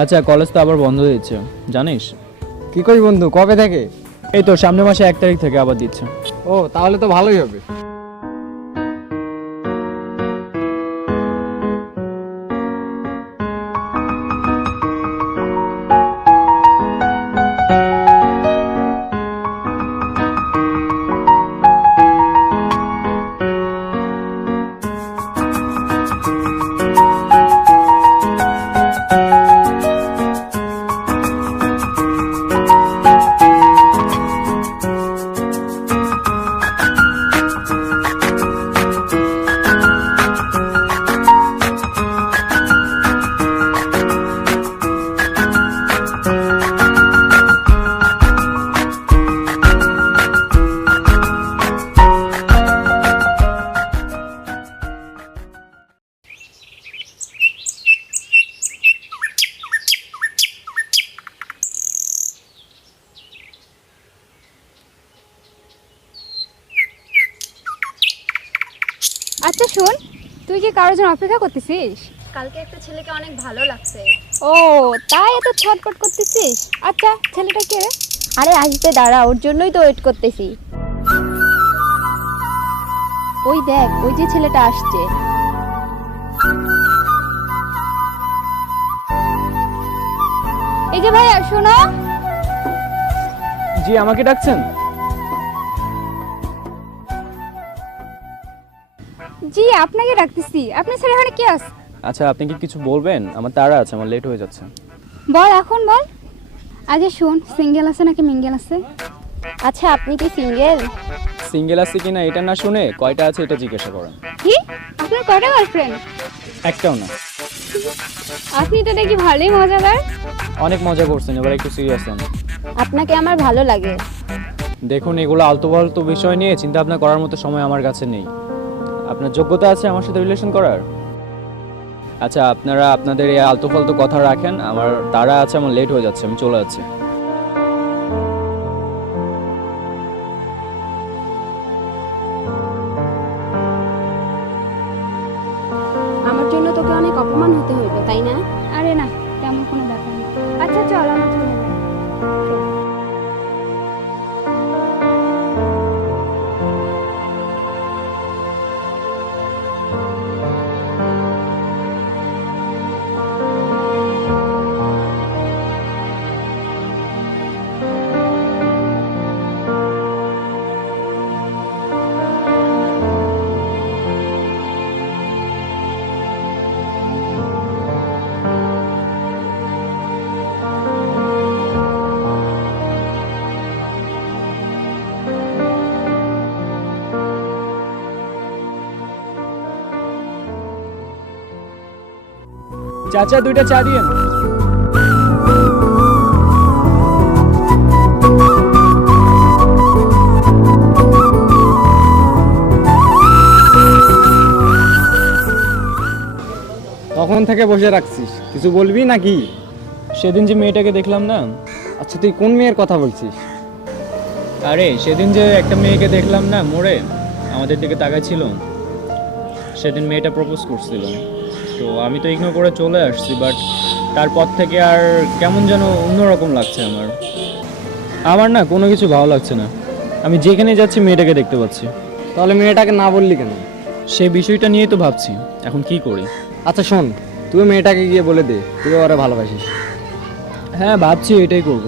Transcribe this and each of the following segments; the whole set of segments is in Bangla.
আচ্ছা কলেজ তো আবার বন্ধ দিচ্ছে। জানিস? কি করি বন্ধু কবে থেকে? এই তো সামনের মাসে এক তারিখ থেকে আবার দিচ্ছে। ও তাহলে তো ভালোই হবে। আচ্ছা শোন তুই কি কারোর জন্য অপেক্ষা করতেছিস? কালকে একটা ছেলেকে অনেক ভালো লাগছে। ও তাই এত ছটপট করতেছিস? আচ্ছা ছেলেটা কে? আরে আসবে দাঁড়া ওর জন্যই তো ওয়েট করতেছি। ওই দেখ ওই যে ছেলেটা আসছে। এই যে ভাইয়া শোনো। জি আমাকে ডাকছেন? আপনাকে ডাকতেছি। আপনি ছেলে এখানে কি আছে আচ্ছা আপনি কি কিছু বলবেন? আমার তাড়া আছে আমার লেট হয়ে যাচ্ছে। বল এখন বল। আগে শোন সিঙ্গেল আছে নাকি মিঙ্গেল আছে? আচ্ছা আপনি কি সিঙ্গেল সিঙ্গেল আছে কিনা এটা না শুনে কয়টা আছে এটা জিজ্ঞাসা করেন। কি? আপনার কয়টা গার্লফ্রেন্ড একটাও না। আপনি তো দেখি ভালোই মজাদার। অনেক মজা করছেন এবার একটু সিরিয়াস হন। আপনাকে আমার ভালো লাগে। দেখুন এগুলো আলতু ফালতু বিষয় নিয়ে চিন্তা ভাবনা করার মতো সময় আমার কাছে নেই। আপনার যোগ্যতা আছে আমার সাথে রিলেশন করার? আচ্ছা আপনারা আপনাদের এই আলতো ফালতো কথা রাখেন, আমার তারা আছে, আমার লেট হয়ে যাচ্ছে, আমি চলে যাচ্ছি। চাচা দুইটা চা দিয়েন। তখন থেকে বসে রাখছিস? কিছু বলবি নাকি? সেদিন যে মেয়েটাকে দেখলাম না। আচ্ছা তুই কোন মেয়ের কথা বলছিস? আরে সেদিন যে একটা মেয়েকে দেখলাম না মোড়ে আমাদের দিকে তাকাইছিল সেদিন মেয়েটা প্রপোজ করছিল। তো আমি তো ইগনোর করে চলে আসছি বাট তারপর থেকে আর কেমন যেন অন্যরকম লাগছে আমার। আমার না কোনো কিছু ভালো লাগছে না। আমি যেখানে যাচ্ছি মেয়েটাকে দেখতে পাচ্ছি। তাহলে মেয়েটাকে না বললি কেন? সেই বিষয়টা নিয়েই তো ভাবছি এখন কি করি? আচ্ছা শোন তুই মেয়েটাকে গিয়ে বলে দে তুই ওরা ভালোবাসিস। হ্যাঁ ভাবছি এটাই করব।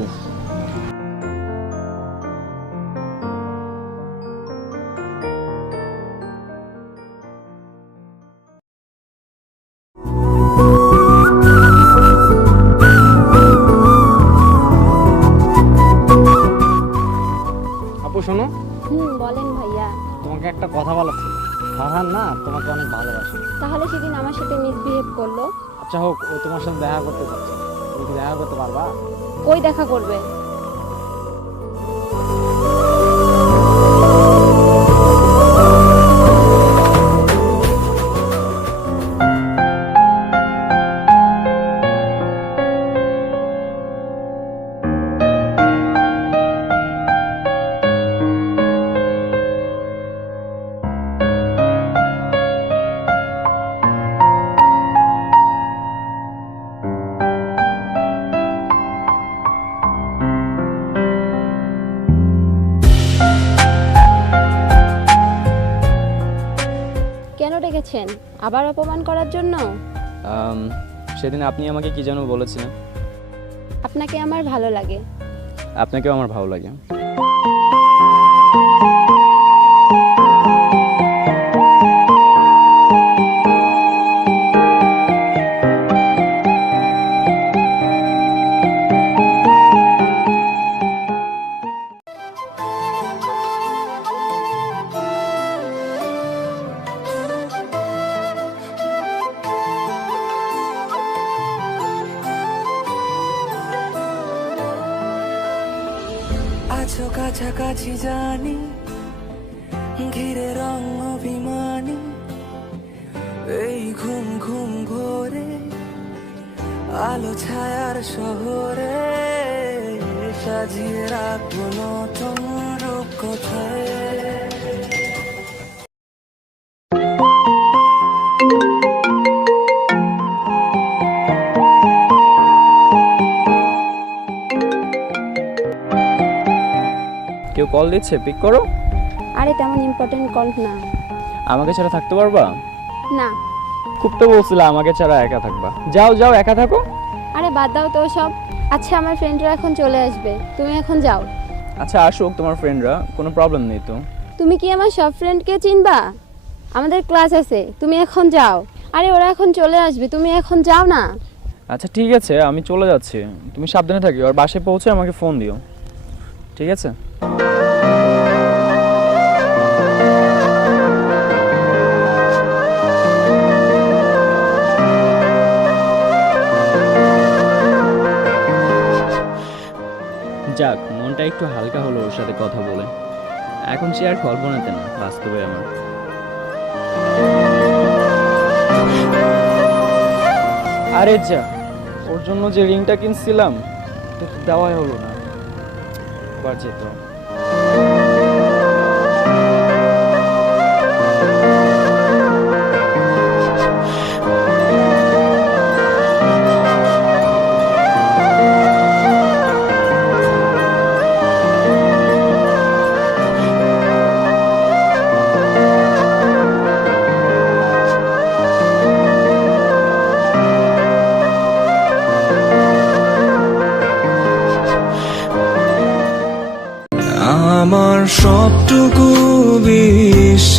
কথা বলা ছিল। ফারহান না তোমাকে অনেক ভালোবাসে। তাহলে সেদিন আমার সাথে মিসবিহেভ করল। আচ্ছা হোক ও তোমার সাথে দেখা করতে চাচ্ছে তুমি কি দেখা করতে পারবা? কই দেখা করবে। এসেছেন আবার অপমান করার জন্য? সেদিন আপনি আমাকে কি যেন বলেছিলেন? আপনাকে আমার ভালো লাগে। আপনাকেও আমার ভালো লাগে। আলো ছায়ার শহরে সাজিয়ে রাখব নতুন রূপ কোথায়? কেউ কল দিচ্ছে? পিক করো। আরে তেমন ইম্পর্টেন্ট কল না। আমাকে ছাড়া থাকতে পারবা? না। খুব তো বলছিলে আমাকে ছাড়া একা থাকবা। যাও যাও একা থাকো। আরে বাদ দাও তো সব। আচ্ছা আমার ফ্রেন্ডরা এখন চলে আসবে। তুমি এখন যাও। আচ্ছা আসুক তোমার ফ্রেন্ডরা কোনো প্রবলেম নেই তো। তুমি কি আমার সব ফ্রেন্ডকে চিনবা? আমাদের ক্লাস আছে তুমি এখন যাও। আরে ওরা এখন চলে আসবে তুমি এখন যাও না। আচ্ছা ঠিক আছে আমি চলে যাচ্ছি। তুমি সাবধানে থাকি আর বাসায় পৌঁছে আমাকে ফোন দিও। ঠিক আছে? মনটা একটু হালকা হলো ওর সাথে কথা বলে। এখন সে আর কল্পনাতে না, বাস্তবে আমার। আরে যা, ওর জন্য যে রিংটা কিনছিলাম, তো দেওয়াই হলো না। আবার যেত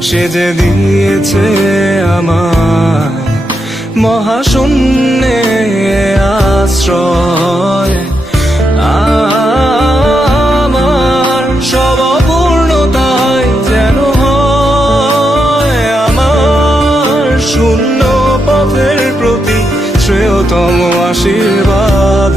সে যে দিয়েছে আমার মহাশূন্যে আশ্রয়। আমার সব অপূর্ণতায় যেন হয়, আমার শূন্য পথের প্রতি শ্রেয়তম আশীর্বাদ।